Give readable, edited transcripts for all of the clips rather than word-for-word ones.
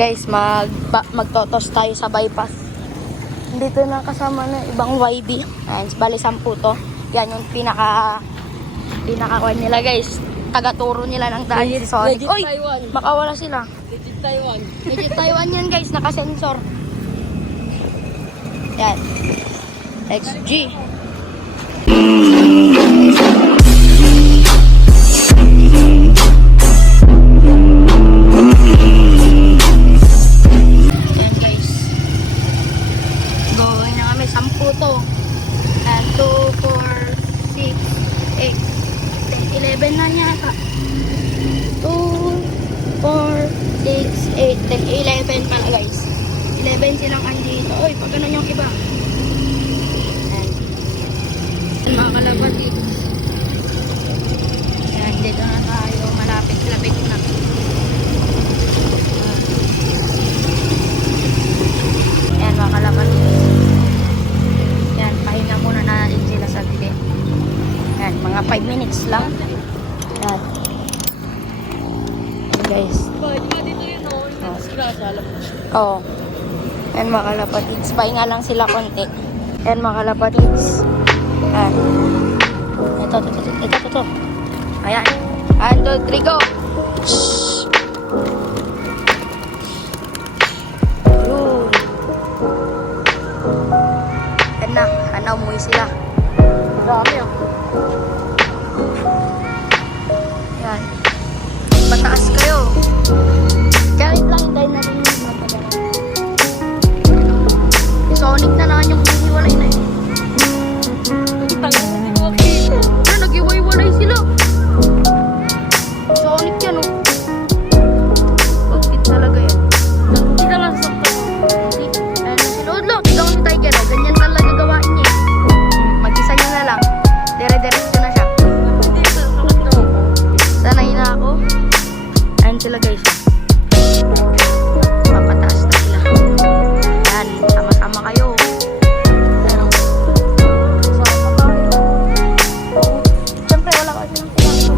Guys, magtotos tayo sa bypass. Dito na kasama na ibang YB. Ayan, bali 10 to. Yan yung pinaka-kwan nila guys. Taga-turo nila ng daan si Sonic. Oy, makawala sila. Legit Taiwan. Legit Taiwan yan guys, naka-sensor. Yan. XG. And 2, 4, 6, 8, 10, 11 na yata. 2, 4, 6, 8, 10, 11 pala guys. 11 silang andito. Uy, pag ganun yung iba. Ayan. Mga kalapatid. Ayan, dito na tayo. Malapit-lapit na. Ayan, mga kalapatid. Yan, pahinga muna natin sila sa bigay. Yan, mga 5 minutes lang. Yan. Yan guys. Dito yun o, yung disgrasya, alam mo. Oo. Yan mga kalapatids. Pahinga lang sila konti. Yan mga kalapatids. Yan. Ito. Ayan. 1, 2, 3, go! Shhh! Na, umuwi sila. Dami ah. Yan. Pataas kayo. Kahit lang hintayin natin yung magpagana. Sonic na naman yung hiwalay na yun. Nag-iwalay sila. Sonic yan oh. Pagkit talaga yan. Hindi na lang sakto. Ayan na si Lord lang. Tignan ko ni Tiger oh. Ganyan talaga gawain niya. Mag-isa niya na lang. Dire-diretso na siya. Sanay na ako. Ayan sila guys. Papataas na sila. Ayan. Sama-sama kayo. Ayan. Sama tayo. Siyempre wala kasi ng pinag.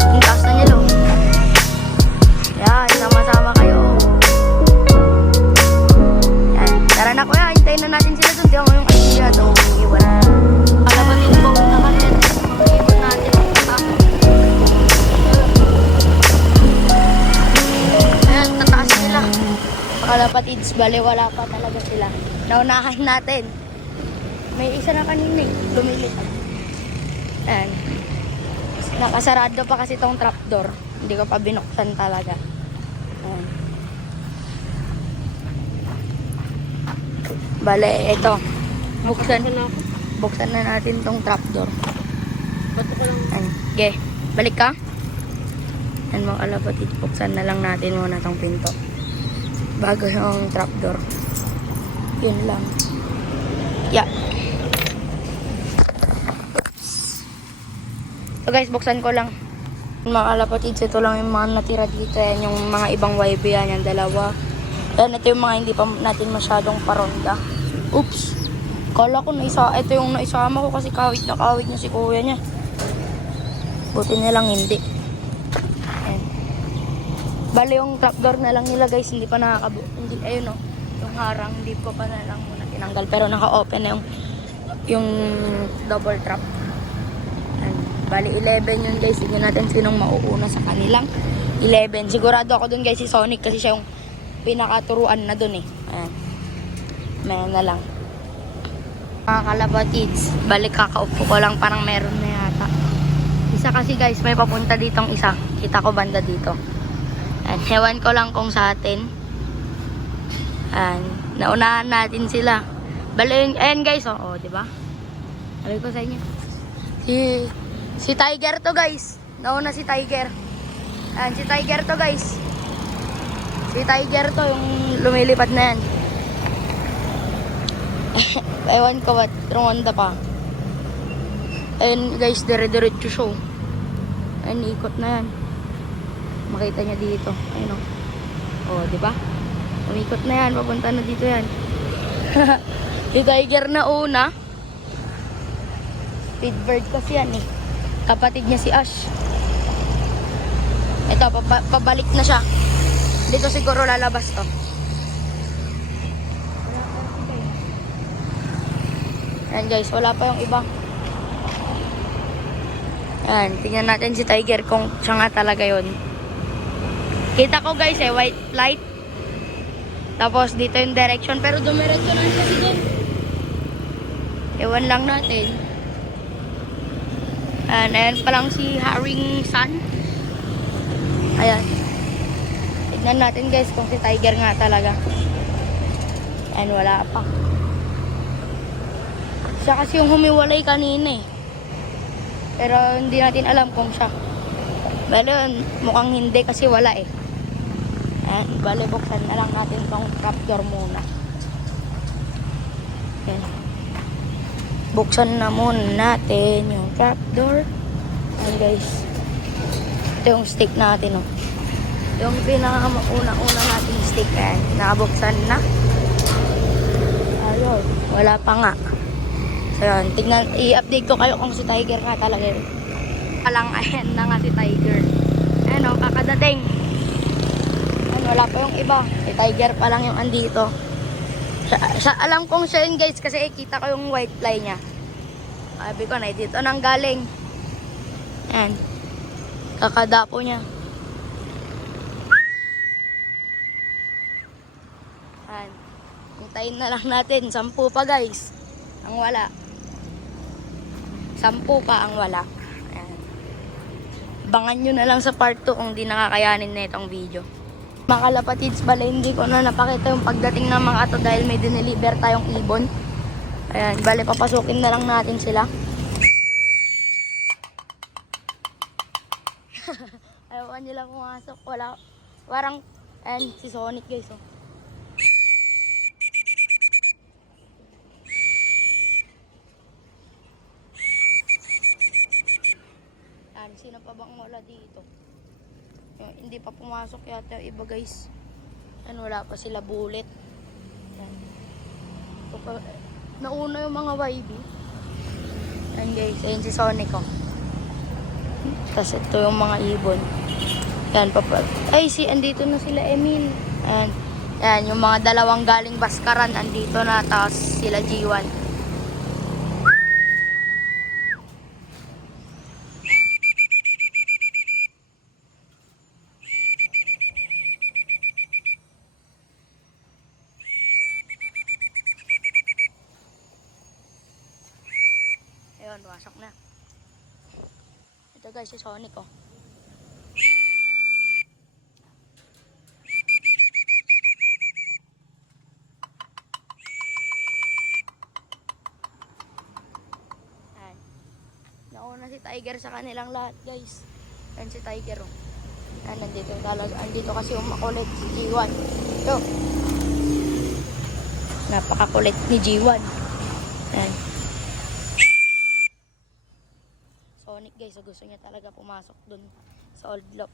Ang taas na niya lo. Ayan. Sama-sama kayo. Ayan. Tara na kuya. Hintayin na natin sila dun. Tiyan mo yung idea daw. Alabanin mo naman yan. Mag-ibon natin. Ayan, tataas sila. Kalapatids, bale wala pa talaga sila. Naunahan natin. May isa na kanina eh. Lumilipad. Ayan. Nakasarado pa kasi tong trapdoor. Hindi ko pa binuksan talaga. Ayan. Bale, ito. Buksan na natin tong trapdoor. Bato ko lang. Ayan. Okay. Balik ka. Ayan mga kalapatid. Buksan na lang natin muna tong pinto. Bago yung trapdoor. Yun lang. Yeah. Oops. So guys, buksan ko lang. Mga kalapatid, ito lang yung mga natira dito. Ayan yung mga ibang YB yan. Yung dalawa. Ayan, ito yung mga hindi pa natin masyadong paronda. Oops. Kala ko ito yung naisama ko kasi kawit na kawit niya si kuya niya. Buti nilang hindi. Ayan. Bale yung trapdoor na lang nila guys, hindi pa hindi, ayun o. Yung harang, hindi ko pa na lang muna tinanggal. Pero naka-open na yung double trap. Ayan. Bale 11 yun guys, hindi natin sinong mauuna sa kanilang 11. Sigurado ako dun guys si Sonic kasi siya yung pinakaturuan na dun eh. Ayan. Mayan na lang. Mga kalapatids, balik kakaupo ko lang, parang meron na yata. Isa kasi guys, may papunta ditong isa. Kita ko banda dito. And hewan ko lang kung sa atin. And naunahan natin sila. Balik, ayan guys, oh, di ba? Sabi ko sa inyo. Si Tiger to guys. Nauna si Tiger. Ayan, si Tiger to guys. Si Tiger to, yung lumilipad na yan. Ewan ko ba't Ronda pa. Ayun guys, dire-diretso show. Ayun, ikot na yan. Makita nyo dito. Ayun o. O, diba? Umikot na yan. Papunta na dito yan. Si Tiger na una. Speedbird kasi yan eh. Kapatid niya si Ash. Ito, pabalik na siya. Dito siguro lalabas to. Ayan guys, wala pa yung iba. Ayan, tingnan natin si Tiger kung siya nga talaga yun. Kita ko guys white light. Tapos dito yung direction, pero dumiretso lang siya dito. Ewan lang natin. Ayan pa lang si Haring Sun. Ayan. Tignan natin guys kung si Tiger nga talaga. Ayan, wala pa. Siya kasi yung humiwalay kanina eh. Pero hindi natin alam kung siya. Bale, mukhang hindi kasi wala eh. Ayan, bale, buksan na lang natin tong trapdoor muna. Ayan. Buksan na muna natin yung trapdoor. Ayan guys. Ito yung stick natin oh. Yung pinakauna-una natin stick. Ayan, nakabuksan na. Ayun, wala pa nga. So yun, tignan, i-update ko kayo kung si Tiger nga talaga yun. Palang, ayan na nga si Tiger. Ayan o, kakadating. Ayan, wala pa yung iba. Si Tiger pa lang yung andito. Alam kong siya yun guys, kasi kita ko yung white fly niya. Sabi ko na, dito nang galing. Ayan. Kakadapo niya. Ayan. Hintayin na lang natin. 10 pa guys. Ang wala. 10 pa ang wala. Ayan. Abangan nyo na lang sa part 2 kung di nakakayanin na itong video. Mga kalapatids, bala hindi ko na napakita yung pagdating ng mga ato dahil may dineliver tayong ibon. Ayan, bale papasukin na lang natin sila. Ayaw nila pumasok. Wala. Parang, ayan, si Sonic guys. Oh. Sino pa bang wala dito? Hindi pa pumasok yata yung iba guys. Wala pa sila bullet. Nauna yung mga YB. Ayan guys, ayan si Sonic oh. Tapos ito yung mga ibon. Ayan papa. Ay, andito na sila Emil. Ayan. Ayan, yung mga dalawang galing Baskaran andito na. Tapos sila G1. Ayun, wasok na. Ito guys, si Sonic oh. Ayan. Nauna si Tiger sa kanilang lahat guys. Ayan si Tiger oh. Ayan, nandito talaga. Andito kasi makulit si G1. Yo. Napakakulit ni G1. Ayan. Sonic guys, so gusto niya talaga pumasok dun sa old lock.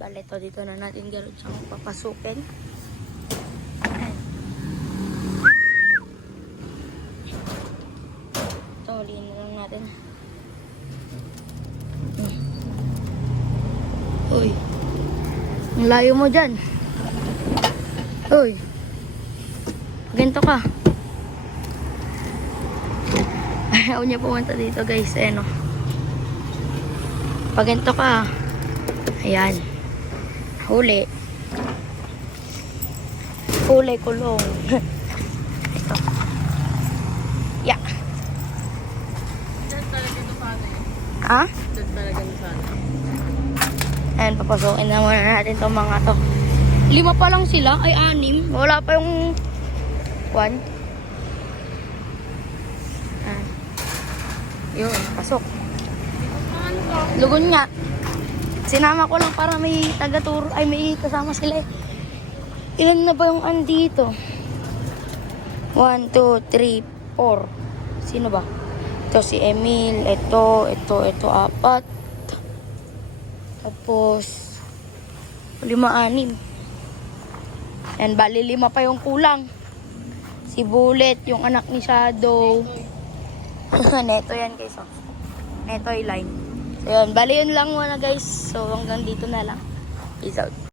Bale to, dito na natin garod siyang papasukin. Ito, huliin na lang natin. Uy, ang layo mo dyan. Uy, ganito ka. Ayaw niya pumunta dito guys, no. Pag ganito ka, ayan, huli, kulong. Ito, yeah. Diyan talaga ito sana eh. Ha? Diyan talaga ito sana. Ayan, papasukin na muna natin itong mga to. 5 pa lang sila, ay 6. Wala pa yung 1. Yun, pasok. Lugon nga. Sinama ko lang para may taga-turo. Ay, may kasama sila eh. Ilan na ba yung andito? 1, 2, 3, 4. Sino ba? Ito si Emil. Ito, 4. Tapos 5, 6. And bali 5 pa yung kulang. Si Bullet, yung anak ni Shadow. Neto yan guys. Oh. Neto line. So yun, bali yun lang muna guys. So hanggang dito na lang. Peace out.